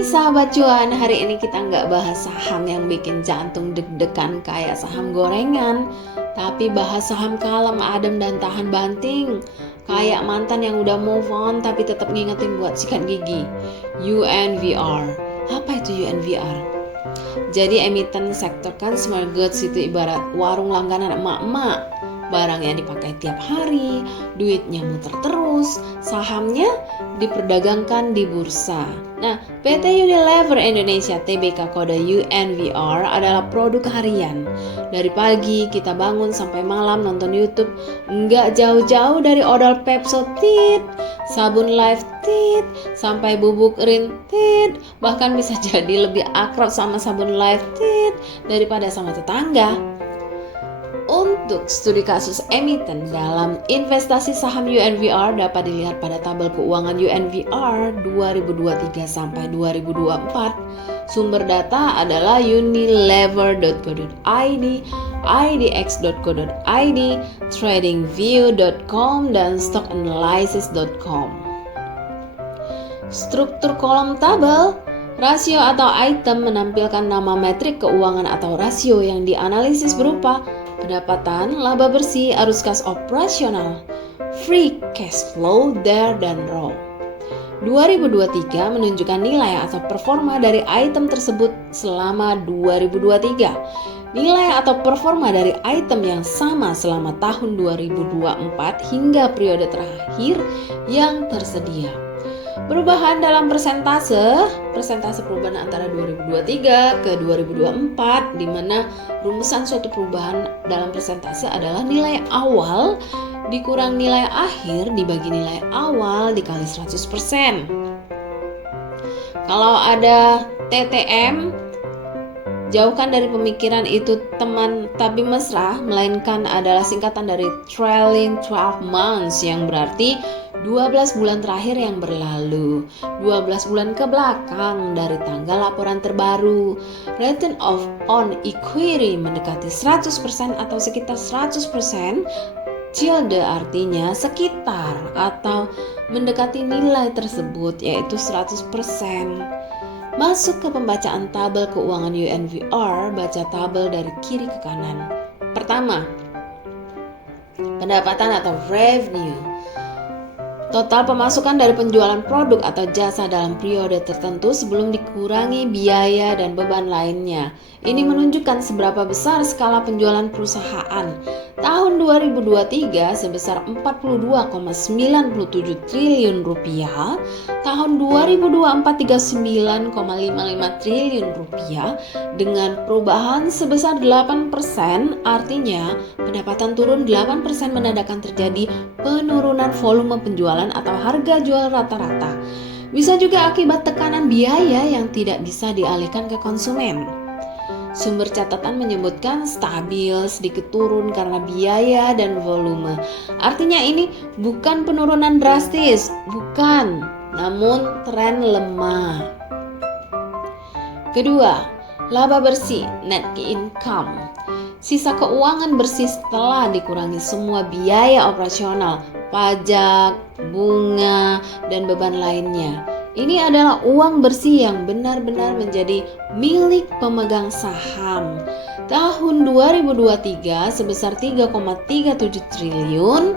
Hai sahabat cuan, hari ini kita nggak bahas saham yang bikin jantung deg-degan kayak saham gorengan, tapi bahas saham kalem, adem dan tahan banting. Kayak mantan yang udah move on tapi tetap ngingetin buat sikat gigi. UNVR. Apa itu UNVR? Jadi emiten sektor consumer goods itu ibarat warung langganan emak-emak. Barang yang dipakai tiap hari, duitnya muter terus, sahamnya diperdagangkan di bursa. Nah, PT Unilever Indonesia Tbk kode UNVR adalah produk harian. Dari pagi kita bangun sampai malam nonton YouTube, nggak jauh-jauh dari odol Pepso tit, sabun Life tit, sampai bubuk Rin tit, bahkan bisa jadi lebih akrab sama sabun Life tit daripada sama tetangga. Untuk studi kasus emiten dalam investasi saham UNVR dapat dilihat pada tabel keuangan UNVR 2023 sampai 2024. Sumber data adalah unilever.co.id, idx.co.id, tradingview.com, dan stockanalysis.com. Struktur kolom tabel. Rasio atau item menampilkan nama metrik keuangan atau rasio yang dianalisis berupa pendapatan, laba bersih, arus kas operasional, free cash flow, DER, dan ROE. 2023 menunjukkan nilai atau performa dari item tersebut selama 2023. Nilai atau performa dari item yang sama selama tahun 2024 hingga periode terakhir yang tersedia. Perubahan dalam persentase perubahan antara 2023 ke 2024, di mana rumusan suatu perubahan dalam persentase adalah nilai awal dikurang nilai akhir dibagi nilai awal dikali 100%. Kalau ada TTM, jauhkan dari pemikiran itu teman tapi mesra, melainkan adalah singkatan dari trailing 12 months yang berarti 12 bulan terakhir yang berlalu, 12 bulan ke belakang dari tanggal laporan terbaru. Return on equity mendekati 100% atau sekitar 100%, tilde artinya sekitar atau mendekati nilai tersebut yaitu 100%. Masuk ke pembacaan tabel keuangan UNVR, baca tabel dari kiri ke kanan. Pertama, pendapatan atau revenue. Total pemasukan dari penjualan produk atau jasa dalam periode tertentu sebelum dikurangi biaya dan beban lainnya. Ini menunjukkan seberapa besar skala penjualan perusahaan. Tahun 2023 sebesar 42,97 triliun rupiah, tahun 2024 39,55 triliun rupiah dengan perubahan sebesar 8%, artinya pendapatan turun 8% menandakan terjadi penurunan volume penjualan atau harga jual rata-rata. Bisa juga akibat tekanan biaya yang tidak bisa dialihkan ke konsumen. Sumber catatan menyebutkan stabil, sedikit turun karena biaya dan volume. Artinya ini bukan penurunan drastis, bukan, namun tren lemah. Kedua, laba bersih, net income. Sisa keuangan bersih setelah dikurangi semua biaya operasional, pajak, bunga, dan beban lainnya. Ini adalah uang bersih yang benar-benar menjadi milik pemegang saham. Tahun 2023 sebesar 3,37 triliun,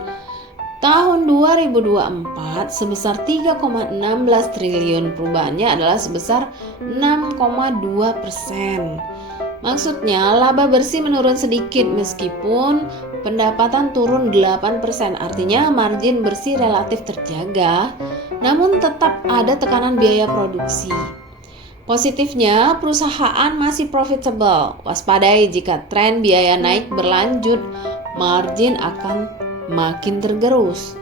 tahun 2024 sebesar 3,16 triliun. Perubahannya adalah sebesar 6,2%. Maksudnya laba bersih menurun sedikit meskipun pendapatan turun 8%, artinya margin bersih relatif terjaga, namun tetap ada tekanan biaya produksi. Positifnya, perusahaan masih profitable. Waspadai jika tren biaya naik berlanjut, margin akan makin tergerus.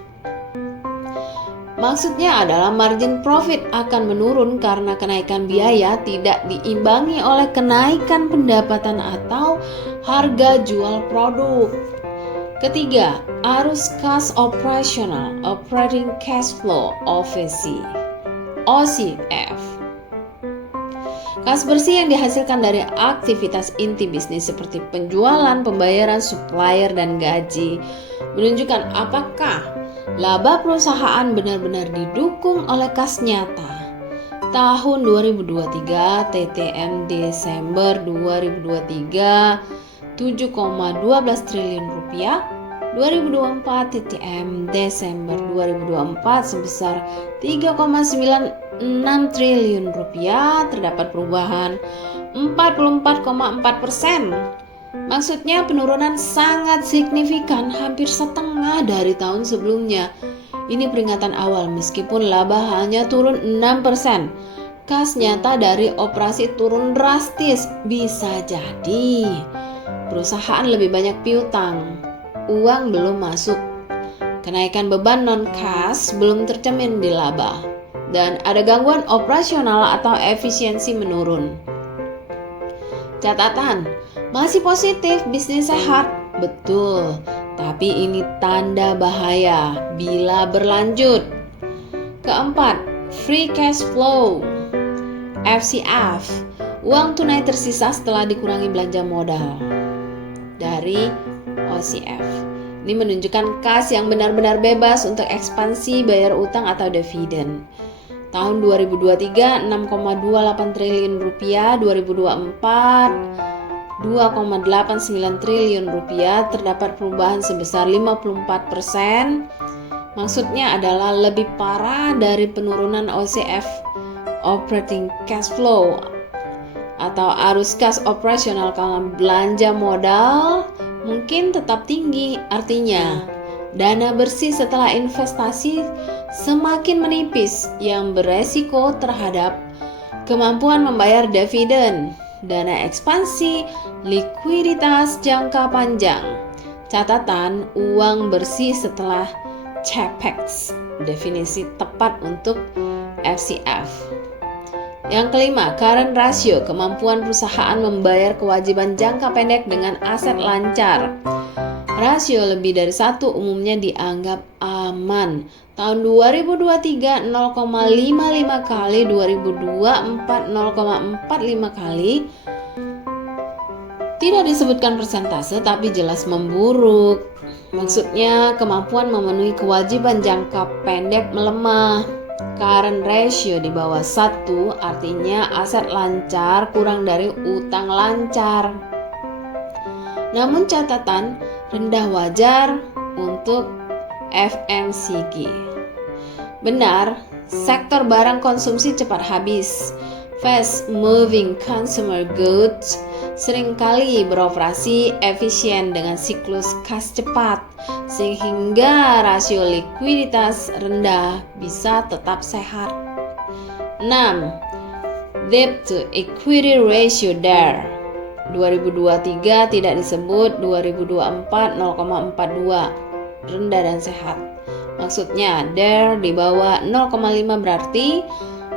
Maksudnya adalah margin profit akan menurun karena kenaikan biaya tidak diimbangi oleh kenaikan pendapatan atau harga jual produk. Ketiga, arus kas operasional, operating cash flow, OCF. Kas bersih yang dihasilkan dari aktivitas inti bisnis seperti penjualan, pembayaran supplier, dan gaji menunjukkan apakah laba perusahaan benar-benar didukung oleh kas nyata. Tahun 2023 TTM Desember 2023 7,12 triliun rupiah. 2024 TTM Desember 2024 sebesar 3,96 triliun rupiah, terdapat perubahan 44,4%. Maksudnya penurunan sangat signifikan, hampir setengah dari tahun sebelumnya. Ini peringatan awal meskipun laba hanya turun 6%. Kas nyata dari operasi turun drastis, bisa jadi perusahaan lebih banyak piutang, uang belum masuk. Kenaikan beban non-kas belum tercermin di laba. Dan ada gangguan operasional atau efisiensi menurun. Catatan, masih positif, bisnis sehat, betul. Tapi ini tanda bahaya bila berlanjut. Keempat, free cash flow, FCF, uang tunai tersisa setelah dikurangi belanja modal dari OCF. Ini menunjukkan kas yang benar-benar bebas untuk ekspansi, bayar utang atau dividen. Tahun 2023 6,28 triliun rupiah, 2024 2,89 triliun rupiah, terdapat perubahan sebesar 54%. Maksudnya adalah lebih parah dari penurunan OCF, operating cash flow, atau arus kas operasional karena belanja modal mungkin tetap tinggi. Artinya dana bersih setelah investasi semakin menipis yang beresiko terhadap kemampuan membayar dividen, dana ekspansi, likuiditas jangka panjang. Catatan, uang bersih setelah CapEx, definisi tepat untuk FCF. Yang kelima, current ratio, kemampuan perusahaan membayar kewajiban jangka pendek dengan aset lancar. Rasio lebih dari 1 umumnya dianggap aman. Tahun 2023 0,55 kali, 2024 0,45 kali. Tidak disebutkan persentase tapi jelas memburuk. Maksudnya kemampuan memenuhi kewajiban jangka pendek melemah. Current ratio di bawah 1 artinya aset lancar kurang dari utang lancar. Namun catatan, rendah wajar untuk FMCG. Benar, sektor barang konsumsi cepat habis, fast moving consumer goods, seringkali beroperasi efisien dengan siklus kas cepat, sehingga rasio likuiditas rendah bisa tetap sehat. 6. Debt to equity ratio DER 2023 tidak disebut, 2024 0,42, rendah dan sehat. Maksudnya DER di bawah 0,5 berarti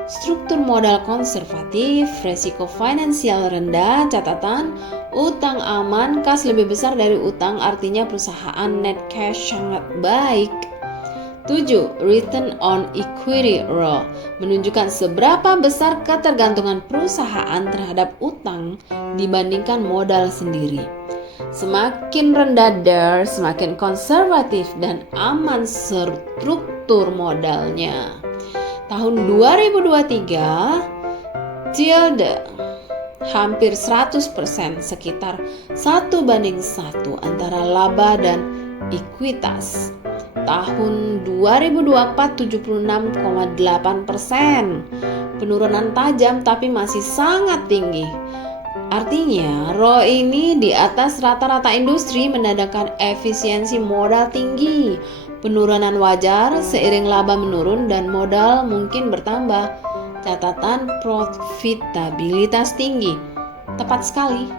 struktur modal konservatif, resiko finansial rendah. Catatan, utang aman, kas lebih besar dari utang, artinya perusahaan net cash sangat baik. 7. Return on equity ROE menunjukkan seberapa besar ketergantungan perusahaan terhadap utang dibandingkan modal sendiri. Semakin rendah DER, semakin konservatif dan aman struktur modalnya. Tahun 2023 tilde hampir 100%, sekitar 1:1 antara laba dan ekuitas. Tahun 2024 76,8%, penurunan tajam tapi masih sangat tinggi. Artinya ROE ini di atas rata-rata industri, menandakan efisiensi modal tinggi. Penurunan wajar seiring laba menurun dan modal mungkin bertambah. Catatan, profitabilitas tinggi. Tepat sekali.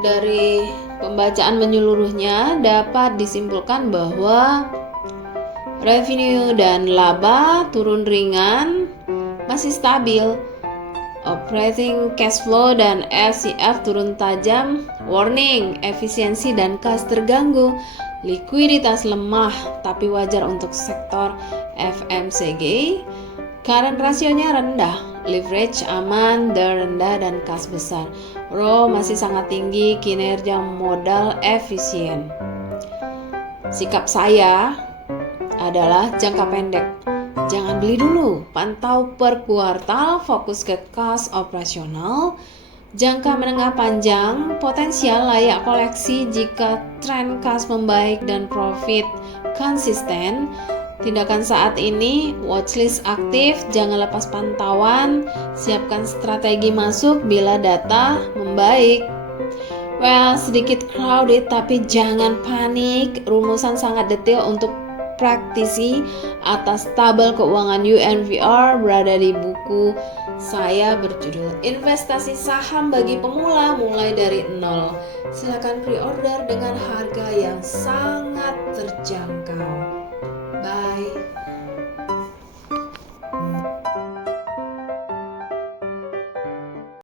Dari pembacaan menyeluruhnya dapat disimpulkan bahwa revenue dan laba turun ringan, masih stabil. Operating cash flow dan FCF turun tajam. Warning, efisiensi dan kas terganggu. Likuiditas lemah tapi wajar untuk sektor FMCG. Current rasionya rendah, leverage aman, DER rendah dan kas besar. ROE masih sangat tinggi, kinerja modal efisien. Sikap saya adalah jangka pendek. Jangan beli dulu, pantau per kuartal, fokus ke kas operasional. Jangka menengah panjang, potensial layak koleksi jika tren kas membaik dan profit konsisten. Tindakan saat ini, watchlist aktif, jangan lepas pantauan, siapkan strategi masuk bila data membaik. Well, sedikit crowded tapi jangan panik, rumusan sangat detail untuk praktisi atas tabel keuangan UNVR berada di buku saya berjudul Investasi Saham Bagi Pemula Mulai dari Nol. Silakan pre-order dengan harga yang sangat terjangkau. Bye.